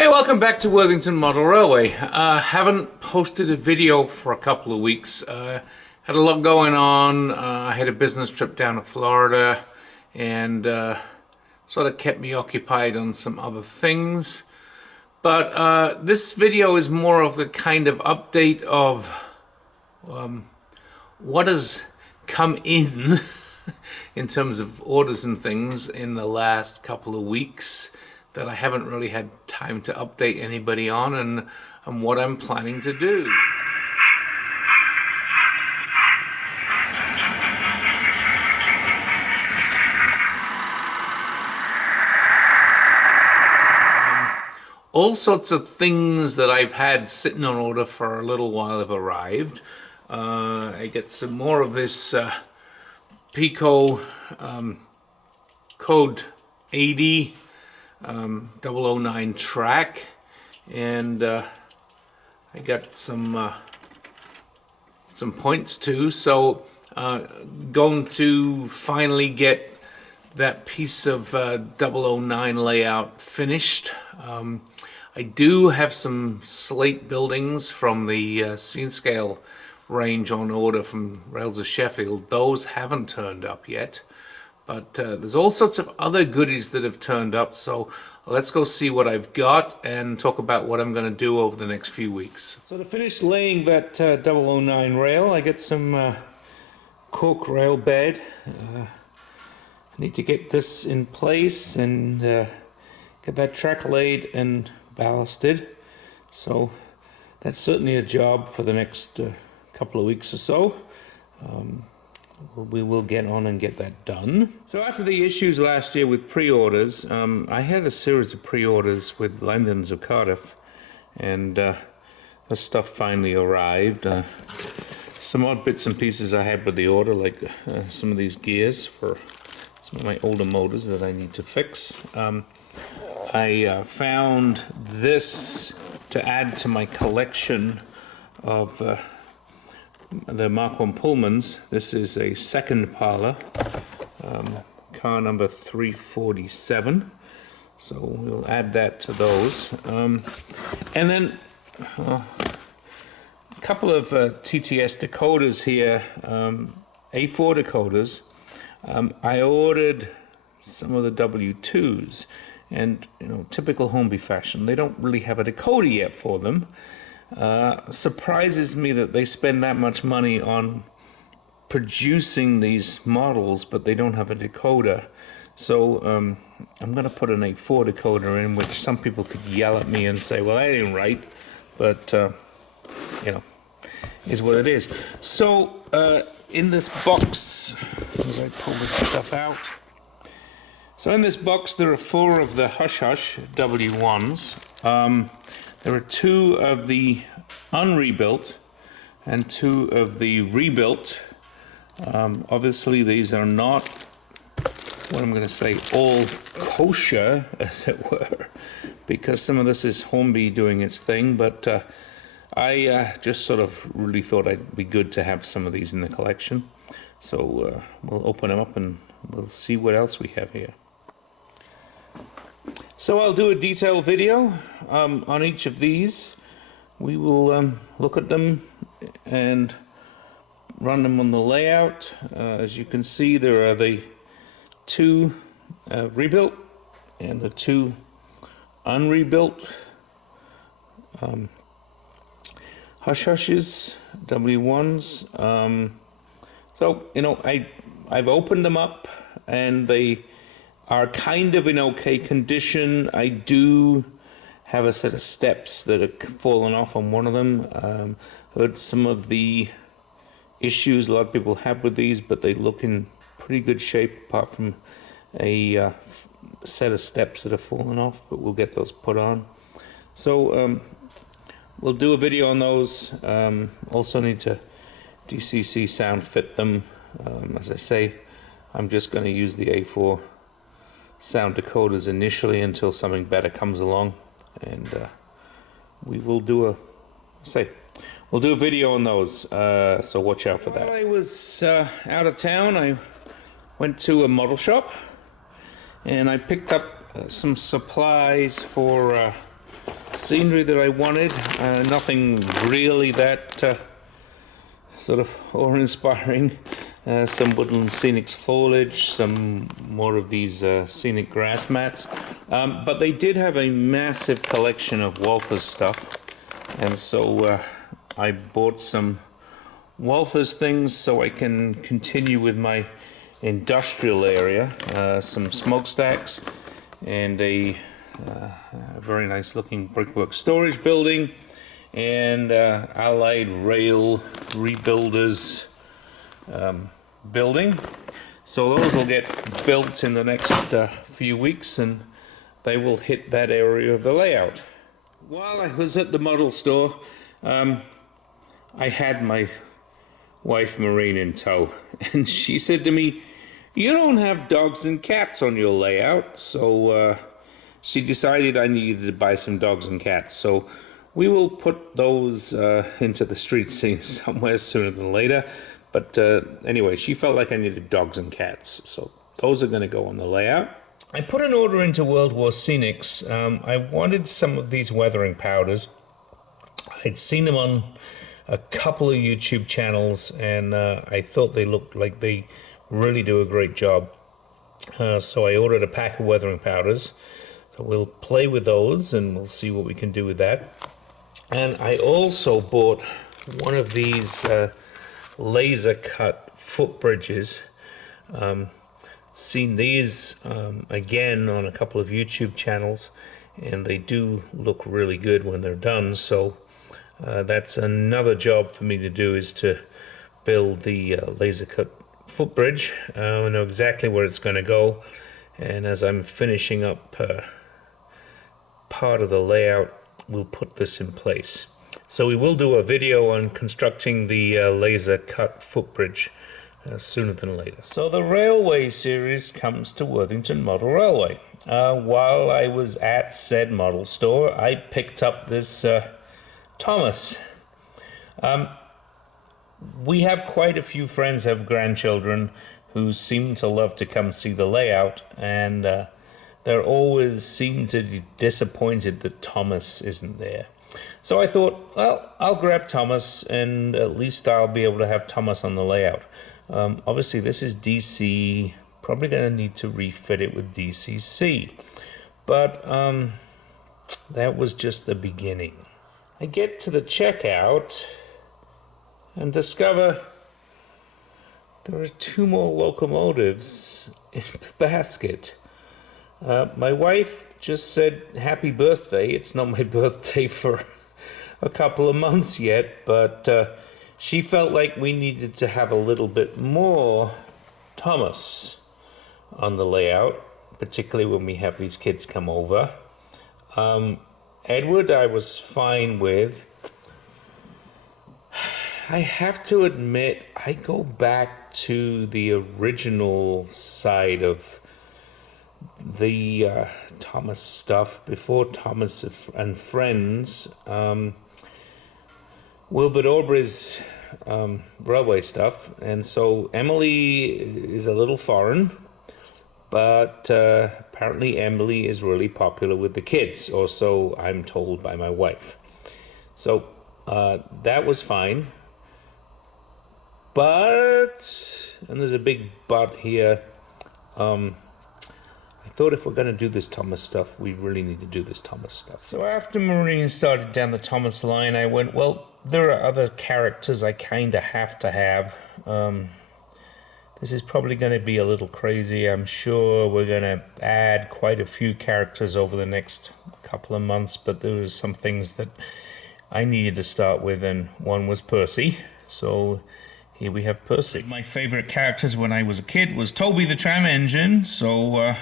Hey, welcome back to Worthington Model Railway. Haven't posted a video for a couple of weeks. Had a lot going on. I had a business trip down to Florida and sort of kept me occupied on some other things. But this video is more of a kind of update of what has come in in terms of orders and things in the last couple of weeks that I haven't really had time to update anybody on, and what I'm planning to do. All sorts of things that I've had sitting on order for a little while have arrived. I get some more of this Pico code 80 009 track, and I got some points too, so going to finally get that piece of 009 layout finished. I do have some slate buildings from the scene scale range on order from Rails of Sheffield. Those haven't turned up yet. But there's all sorts of other goodies that have turned up, so let's go see what I've got and talk about what I'm going to do over the next few weeks. So to finish laying that 009 rail, I get some cork rail bed. I need to get this in place and get that track laid and ballasted. So that's certainly a job for the next couple of weeks or so. We will get on and get that done. So after the issues last year with pre-orders, I had a series of pre-orders with Lendons of Cardiff, and the stuff finally arrived. Some odd bits and pieces I had with the order, like some of these gears for some of my older motors that I need to fix. I found this to add to my collection of the Mark I Pullmans. This is a second parlor, car number 347. So we'll add that to those. And then a couple of TTS decoders here, A4 decoders. I ordered some of the W2s, and typical Hornby fashion, they don't really have a decoder yet for them. Surprises me that they spend that much money on producing these models, but they don't have a decoder. So I'm going to put an A4 decoder in, which some people could yell at me and say, well, that ain't right, but is what it is. So in this box, as I pull this stuff out, so in this box there are 4 of the Hush Hush W1s. There are 2 of the unrebuilt and 2 of the rebuilt. Obviously these are not, what I'm going to say, all kosher, as it were, because some of this is Hornby doing its thing, but I just sort of really thought it'd be good to have some of these in the collection. So we'll open them up and we'll see what else we have here. So I'll do a detailed video on each of these. We will look at them and run them on the layout. As you can see, there are the 2 rebuilt and the 2 unrebuilt Hush Hushes, W1s. So, I've opened them up and they are kind of in okay condition. I do have a set of steps that have fallen off on one of them. Heard some of the issues a lot of people have with these, but they look in pretty good shape apart from a set of steps that have fallen off, but we'll get those put on. So we'll do a video on those. Also need to DCC sound fit them. As I say, I'm just going to use the A4 sound decoders initially until something better comes along, and we will do a video on those, so watch out for that. While I was out of town, I went to a model shop and I picked up some supplies for scenery that I wanted. Nothing really that sort of awe-inspiring. Some woodland scenic foliage, some more of these scenic grass mats. But they did have a massive collection of Walthers stuff. And so I bought some Walthers things so I can continue with my industrial area. Some smokestacks and a very nice looking brickwork storage building, and Allied Rail Rebuilders building. So those will get built in the next few weeks, and they will hit that area of the layout. While I was at the model store, I had my wife Maureen in tow, and she said to me, "You don't have dogs and cats on your layout." So she decided I needed to buy some dogs and cats. So we will put those into the street scene somewhere sooner than later. But anyway, she felt like I needed dogs and cats. So those are going to go on the layout. I put an order into World War Scenics. I wanted some of these weathering powders. I'd seen them on a couple of YouTube channels, and I thought they looked like they really do a great job. So I ordered a pack of weathering powders. So we'll play with those and we'll see what we can do with that. And I also bought one of these laser cut footbridges. Seen these again on a couple of YouTube channels, and they do look really good when they're done. So that's another job for me to do, is to build the laser cut footbridge. I know exactly where it's going to go, and as I'm finishing up part of the layout, we'll put this in place. So we will do a video on constructing the laser cut footbridge sooner than later. So the railway series comes to Worthington Model Railway. While I was at said model store, I picked up this Thomas. We have quite a few friends who have grandchildren who seem to love to come see the layout, and they're always seem to be disappointed that Thomas isn't there. So I thought, well, I'll grab Thomas, and at least I'll be able to have Thomas on the layout. Obviously this is DC, probably going to need to refit it with DCC, but that was just the beginning. I get to the checkout and discover there are 2 more locomotives in the basket. My wife just said happy birthday. It's not my birthday for a couple of months yet, but she felt like we needed to have a little bit more Thomas on the layout, particularly when we have these kids come over. Edward I was fine with. I have to admit, I go back to the original side of the Thomas stuff before Thomas and Friends. Wilbert Audrey's railway stuff, and so Emily is a little foreign, but apparently Emily is really popular with the kids, or so I'm told by my wife. So that was fine. But, and there's a big but here, I thought if we're going to do this Thomas stuff, we really need to do this Thomas stuff. So after Maureen started down the Thomas line, I went, well, there are other characters I kind of have to have. This is probably going to be a little crazy. I'm sure we're going to add quite a few characters over the next couple of months, but there was some things that I needed to start with, and one was Percy. So here we have Percy. My favorite characters when I was a kid was Toby the Tram Engine, so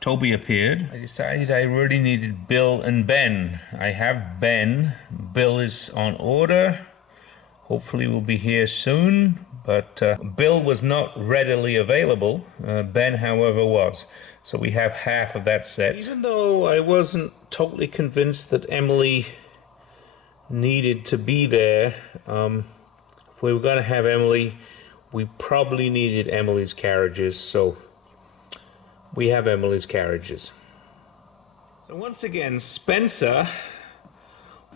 Toby appeared. I decided I really needed Bill and Ben. I have Ben. Bill is on order. Hopefully will be here soon, but Bill was not readily available. Ben, however, was. So we have half of that set. Even though I wasn't totally convinced that Emily needed to be there, if we were going to have Emily, we probably needed Emily's carriages, so we have Emily's carriages. So once again, Spencer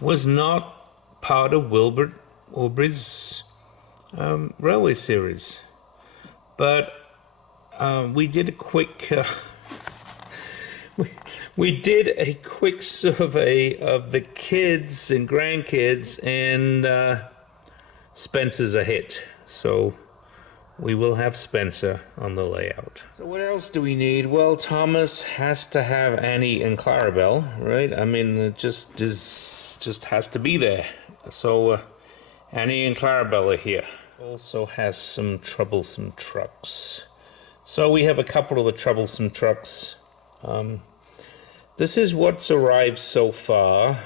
was not part of Wilbert Aubrey's railway series, but we did a quick we did a quick survey of the kids and grandkids, and Spencer's a hit, so we will have Spencer on the layout. So what else do we need? Well, Thomas has to have Annie and Clarabelle, right? I mean, it just has to be there. So Annie and Clarabelle are here. Also has some troublesome trucks. So we have a couple of the troublesome trucks. This is what's arrived so far.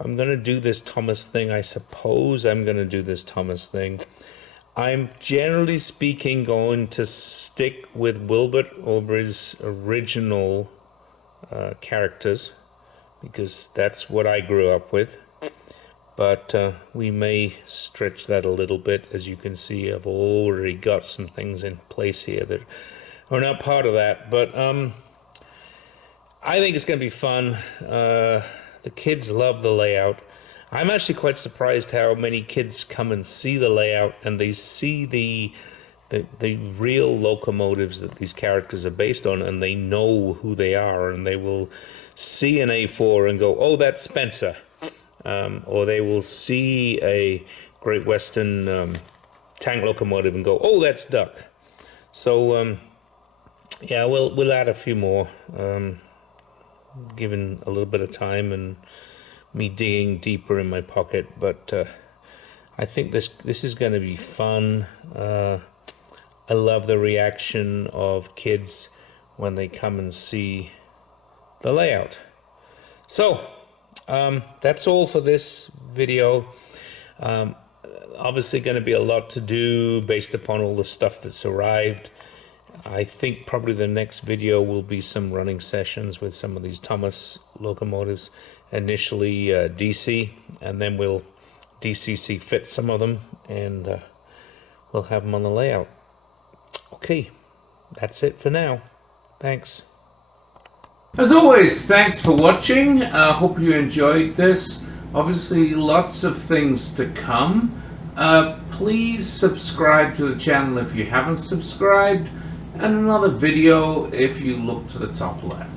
I'm going to do this Thomas thing. I suppose I'm going to do this Thomas thing. I'm generally speaking going to stick with Wilbert Aubrey's original characters, because that's what I grew up with. But we may stretch that a little bit. As you can see, I've already got some things in place here that are not part of that. But I think it's going to be fun. The kids love the layout. I'm actually quite surprised how many kids come and see the layout, and they see the real locomotives that these characters are based on, and they know who they are, and they will see an A4 and go, oh, that's Spencer. Or they will see a Great Western tank locomotive and go, oh, that's Duck. So, yeah, we'll add a few more. Given a little bit of time and me digging deeper in my pocket, but I think this is going to be fun. I love the reaction of kids when they come and see the layout. So that's all for this video. Obviously going to be a lot to do based upon all the stuff that's arrived. I think probably the next video will be some running sessions with some of these Thomas locomotives. Initially DC, and then we'll DCC fit some of them, and we'll have them on the layout. Okay, that's it for now. Thanks. As always, thanks for watching. Hope you enjoyed this. Obviously, lots of things to come. Please subscribe to the channel if you haven't subscribed. And another video if you look to the top left.